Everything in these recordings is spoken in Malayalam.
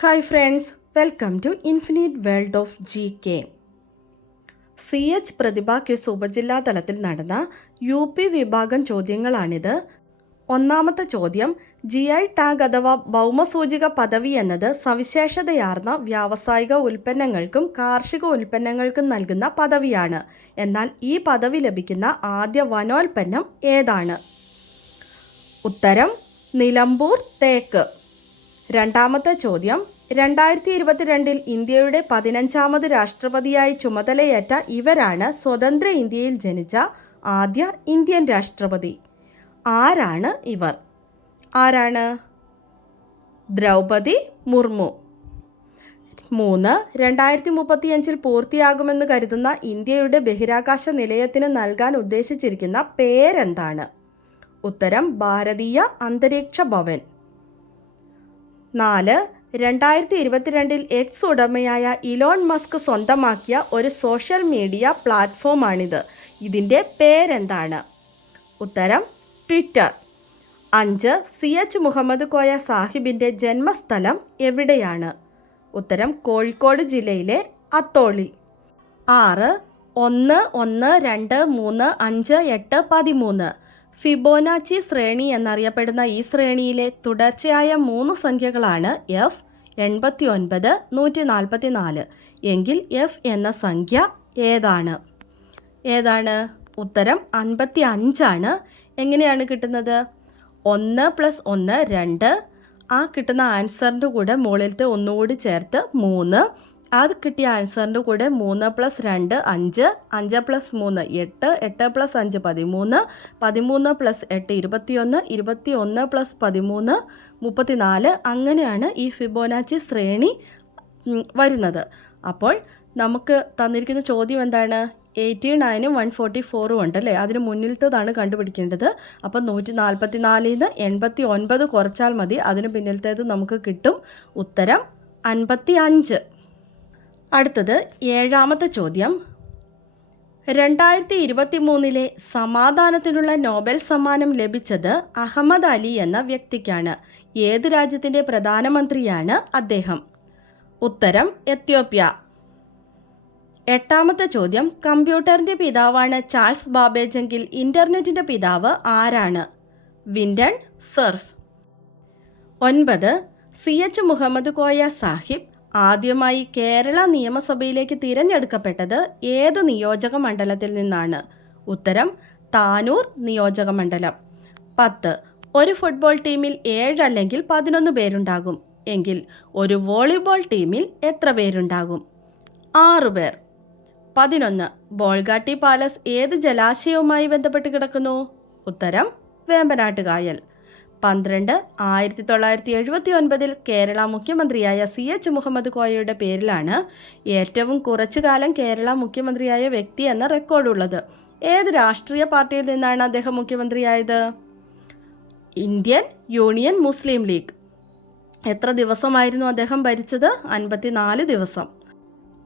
Hi friends, welcome to infinite world of GK. CH Prathibha quiz ഉപജില്ലാ തലത്തിൽ നടന്ന UP വിഭാഗം ചോദ്യങ്ങളാണിത്. ഒന്നാമത്തെ ചോദ്യം, GI ടാഗ് അഥവാ ഭൗമസൂചിക പദവി എന്നത് സവിശേഷതയാർന്ന വ്യാവസായിക ഉൽപ്പന്നങ്ങൾക്കും കാർഷിക ഉൽപ്പന്നങ്ങൾക്കും നൽകുന്ന പദവിയാണ്. എന്നാൽ ഈ പദവി ലഭിക്കുന്ന ആദ്യ വനോൽപ്പന്നം ഏതാണ്? ഉത്തരം നിലമ്പൂർ തേക്ക്. രണ്ടാമത്തെ ചോദ്യം, 2022 ഇന്ത്യയുടെ 15ാമത് രാഷ്ട്രപതിയായി ചുമതലയേറ്റ ഇവരാണ് സ്വതന്ത്ര ഇന്ത്യയിൽ ജനിച്ച ആദ്യ ഇന്ത്യൻ രാഷ്ട്രപതി. ആരാണ് ഇവർ? ആരാണ്? ദ്രൗപദി മുർമു. 3. 2035 പൂർത്തിയാകുമെന്ന് കരുതുന്ന ഇന്ത്യയുടെ ബഹിരാകാശ നിലയത്തിന് നൽകാൻ ഉദ്ദേശിച്ചിരിക്കുന്ന പേരെന്താണ്? ഉത്തരം ഭാരതീയ അന്തരീക്ഷ ഭവൻ. 4. 2022 എക്സ് ഉടമയായ ഇലോൺ മസ്ക് സ്വന്തമാക്കിയ ഒരു സോഷ്യൽ മീഡിയ പ്ലാറ്റ്ഫോമാണിത്. ഇതിൻ്റെ പേരെന്താണ്? ഉത്തരം ട്വിറ്റർ. 5. CH മുഹമ്മദ് കോയ സാഹിബിൻ്റെ ജന്മസ്ഥലം എവിടെയാണ്? ഉത്തരം കോഴിക്കോട് ജില്ലയിലെ അത്തോളി. 6. 1, 1, 2, 3, 5, 8, 13 ഫിബോനാച്ചി ശ്രേണി എന്നറിയപ്പെടുന്ന ഈ ശ്രേണിയിലെ തുടർച്ചയായ 3 സംഖ്യകളാണ് F, 89, 144. എങ്കിൽ F എന്ന സംഖ്യ ഏതാണ്? ഉത്തരം 55 എങ്ങനെയാണ് കിട്ടുന്നത്? 1 + 1 2. ആ കിട്ടുന്ന ആൻസറിൻ്റെ കൂടെ മുകളിലത്തെ ഒന്നുകൂടി ചേർത്ത് 3. അത് കിട്ടിയ ആൻസറിൻ്റെ കൂടെ 3 + 2 5, 5 + 3 8, 8 + 5 13, 13 + 8 21, 21 + 13 34. അങ്ങനെയാണ് ഈ ഫിബോനാച്ചി ശ്രേണി വരുന്നത്. അപ്പോൾ നമുക്ക് തന്നിരിക്കുന്ന ചോദ്യം എന്താണ്? 89ഉം 144ഉം ഉണ്ടല്ലേ, അതിന് മുന്നിലത്തേതാണ് കണ്ടുപിടിക്കേണ്ടത്. അപ്പം 144ൽ നിന്ന് 89 കുറച്ചാൽ മതി, അതിന് പിന്നിലത്തേത് നമുക്ക് കിട്ടും. ഉത്തരം 55. അടുത്തത് 7ാമത്തെ ചോദ്യം, 2023 സമാധാനത്തിനുള്ള നോബൽ സമ്മാനം ലഭിച്ചത് അഹമ്മദ് അലി എന്ന വ്യക്തിക്കാണ്. ഏത് രാജ്യത്തിൻ്റെ പ്രധാനമന്ത്രിയാണ് അദ്ദേഹം? ഉത്തരം എത്യോപ്യ. 8ാമത്തെ ചോദ്യം, കമ്പ്യൂട്ടറിൻ്റെ പിതാവാണ് ചാൾസ് ബാബേജ് എങ്കിൽ ഇൻ്റർനെറ്റിൻ്റെ പിതാവ് ആരാണ്? വിൻഡൺ സർഫ്. 9. CH മുഹമ്മദ് കോയ സാഹിബ് ആദ്യമായി കേരള നിയമസഭയിലേക്ക് തിരഞ്ഞെടുക്കപ്പെട്ടത് ഏത് നിയോജക മണ്ഡലത്തിൽ നിന്നാണ്? ഉത്തരം താനൂർ നിയോജക മണ്ഡലം. 10. ഒരു ഫുട്ബോൾ ടീമിൽ 7 അല്ലെങ്കിൽ 11 പേരുണ്ടാകും എങ്കിൽ ഒരു വോളിബോൾ ടീമിൽ എത്ര പേരുണ്ടാകും? 6 പേർ. 11. ബോൾഗാട്ടി പാലസ് ഏത് ജലാശയവുമായി ബന്ധപ്പെട്ട് കിടക്കുന്നു? ഉത്തരം വേമ്പനാട്ട് കായൽ. 12. 1979 കേരള മുഖ്യമന്ത്രിയായ CH മുഹമ്മദ് കോയയുടെ പേരിലാണ് ഏറ്റവും കുറച്ചു കാലം കേരള മുഖ്യമന്ത്രിയായ വ്യക്തി എന്ന റെക്കോർഡുള്ളത്. ഏത് രാഷ്ട്രീയ പാർട്ടിയിൽ നിന്നാണ് അദ്ദേഹം മുഖ്യമന്ത്രിയായത്? ഇന്ത്യൻ യൂണിയൻ മുസ്ലിം ലീഗ്. എത്ര ദിവസമായിരുന്നു അദ്ദേഹം ഭരിച്ചത്? 54 ദിവസം.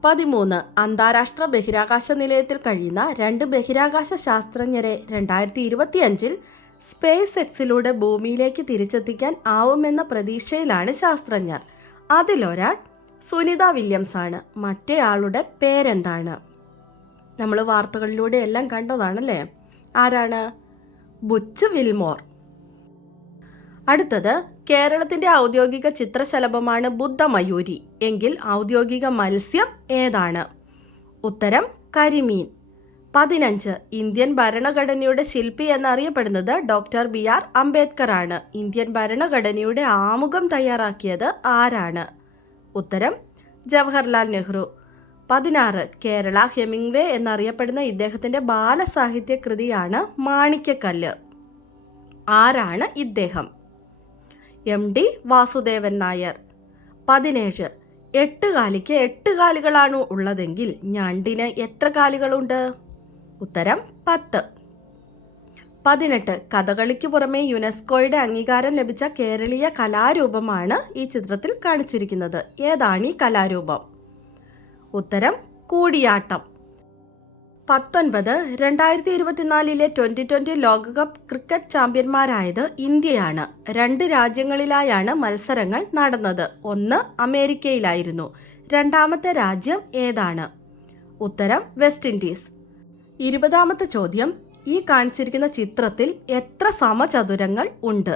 13. അന്താരാഷ്ട്ര ബഹിരാകാശ നിലയത്തിൽ കഴിയുന്ന 2 ബഹിരാകാശ ശാസ്ത്രജ്ഞരെ 2025 സ്പേസ് എക്സിലൂടെ ഭൂമിയിലേക്ക് തിരിച്ചെത്തിക്കാൻ ആവുമെന്ന പ്രതീക്ഷയിലാണ് ശാസ്ത്രജ്ഞർ. അതിലൊരാൾ സുനിത വില്യംസ് ആണ്. മറ്റേ ആളുടെ പേരെന്താണ്? നമ്മൾ വാർത്തകളിലൂടെ എല്ലാം കണ്ടതാണല്ലേ. ആരാണ്? Butch Wilmore. അടുത്തത്, കേരളത്തിൻ്റെ ഔദ്യോഗിക ചിത്രശലഭമാണ് ബുദ്ധമയൂരി എങ്കിൽ ഔദ്യോഗിക മത്സ്യം ഏതാണ്? ഉത്തരം കരിമീൻ. 15. ഇന്ത്യൻ ഭരണഘടനയുടെ ശില്പി എന്നറിയപ്പെടുന്നത് ഡോക്ടർ BR അംബേദ്കർ ആണ്. ഇന്ത്യൻ ഭരണഘടനയുടെ ആമുഖം തയ്യാറാക്കിയത് ആരാണ്? ഉത്തരം ജവഹർലാൽ നെഹ്റു. 16. കേരള ഹെമിംഗ്വേ എന്നറിയപ്പെടുന്ന ഇദ്ദേഹത്തിൻ്റെ ബാലസാഹിത്യ കൃതിയാണ് മാണിക്യക്കല്ല്. ആരാണ് ഇദ്ദേഹം? MD വാസുദേവൻ നായർ. 17. 8 കാലിക്ക് 8 കാലുകളാണ് ഉള്ളതെങ്കിൽ ഞണ്ടിന് എത്ര കാലുകളുണ്ട്? ഉത്തരം 10. 18. കഥകളിക്ക് പുറമെ യുനെസ്കോയുടെ അംഗീകാരം ലഭിച്ച കേരളീയ കലാരൂപമാണ് ഈ ചിത്രത്തിൽ കാണിച്ചിരിക്കുന്നത്. ഏതാണ് ഈ കലാരൂപം? ഉത്തരം കൂടിയാട്ടം. 19 2024 2020 ലോകകപ്പ് ക്രിക്കറ്റ് ചാമ്പ്യന്മാരായത് ഇന്ത്യയാണ്. 2 രാജ്യങ്ങളിലായാണ് മത്സരങ്ങൾ നടന്നത്. ഒന്ന് അമേരിക്കയിലായിരുന്നു. രണ്ടാമത്തെ രാജ്യം ഏതാണ്? ഉത്തരം വെസ്റ്റ് ഇൻഡീസ്. 20ാമത്തെ ചോദ്യം, ഈ കാണിച്ചിരിക്കുന്ന ചിത്രത്തിൽ എത്ര സമചതുരങ്ങൾ ഉണ്ട്?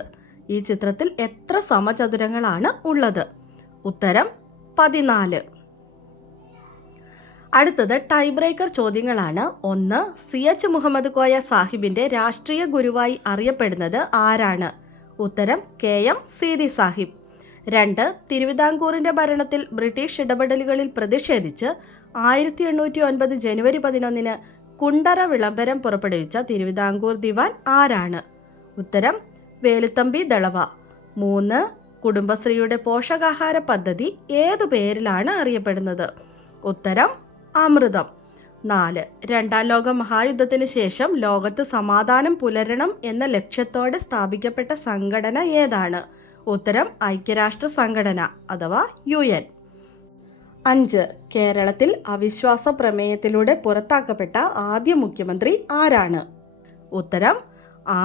ഈ ചിത്രത്തിൽ എത്ര സമചതുരങ്ങളാണ് ഉള്ളത്? ഉത്തരം 14. അടുത്തത് ടൈ ബ്രേക്കർ ചോദ്യങ്ങളാണ്. 1. CH മുഹമ്മദ് കോയ സാഹിബിൻ്റെ രാഷ്ട്രീയ ഗുരുവായി അറിയപ്പെടുന്നത് ആരാണ്? ഉത്തരം KM സീതി സാഹിബ്. 2. തിരുവിതാംകൂറിൻ്റെ ഭരണത്തിൽ ബ്രിട്ടീഷ് ഇടപെടലുകളിൽ പ്രതിഷേധിച്ച് 1809 ജനുവരി 11 കുണ്ടറ വിളംബരം പുറപ്പെടുവിച്ച തിരുവിതാംകൂർ ദിവാൻ ആരാണ്? ഉത്തരം വേലുത്തമ്പി ദളവ. 3. കുടുംബശ്രീയുടെ പോഷകാഹാര പദ്ധതി ഏതു പേരിലാണ് അറിയപ്പെടുന്നത്? ഉത്തരം അമൃതം. 4. രണ്ടാം ലോക മഹായുദ്ധത്തിന് ശേഷം ലോകത്ത് സമാധാനം പുലരണം എന്ന ലക്ഷ്യത്തോടെ സ്ഥാപിക്കപ്പെട്ട സംഘടന ഏതാണ്? ഉത്തരം ഐക്യരാഷ്ട്ര സംഘടന അഥവാ UN. 5. കേരളത്തിൽ അവിശ്വാസ പ്രമേയത്തിലൂടെ പുറത്താക്കപ്പെട്ട ആദ്യ മുഖ്യമന്ത്രി ആരാണ്? ഉത്തരം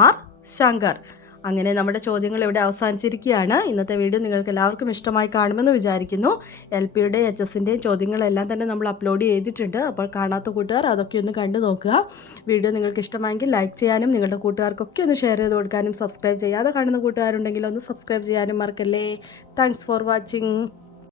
R. ശങ്കർ. അങ്ങനെ നമ്മുടെ ചോദ്യങ്ങൾ ഇവിടെ അവസാനിച്ചിരിക്കുകയാണ്. ഇന്നത്തെ വീഡിയോ നിങ്ങൾക്ക് എല്ലാവർക്കും ഇഷ്ടമായി കാണുമെന്ന് വിചാരിക്കുന്നു. LPയുടെ HSൻ്റെയും ചോദ്യങ്ങളെല്ലാം തന്നെ നമ്മൾ അപ്ലോഡ് ചെയ്തിട്ടുണ്ട്. അപ്പോൾ കാണാത്ത കൂട്ടുകാർ അതൊക്കെ ഒന്ന് കണ്ടു നോക്കുക. വീഡിയോ നിങ്ങൾക്ക് ഇഷ്ടമായെങ്കിൽ ലൈക്ക് ചെയ്യാനും നിങ്ങളുടെ കൂട്ടുകാർക്കൊക്കെ ഒന്ന് ഷെയർ ചെയ്ത് കൊടുക്കാനും സബ്സ്ക്രൈബ് ചെയ്യാതെ കാണുന്ന കൂട്ടുകാരുണ്ടെങ്കിൽ ഒന്ന് സബ്സ്ക്രൈബ് ചെയ്യാനും മറക്കല്ലേ. Thanks for watching.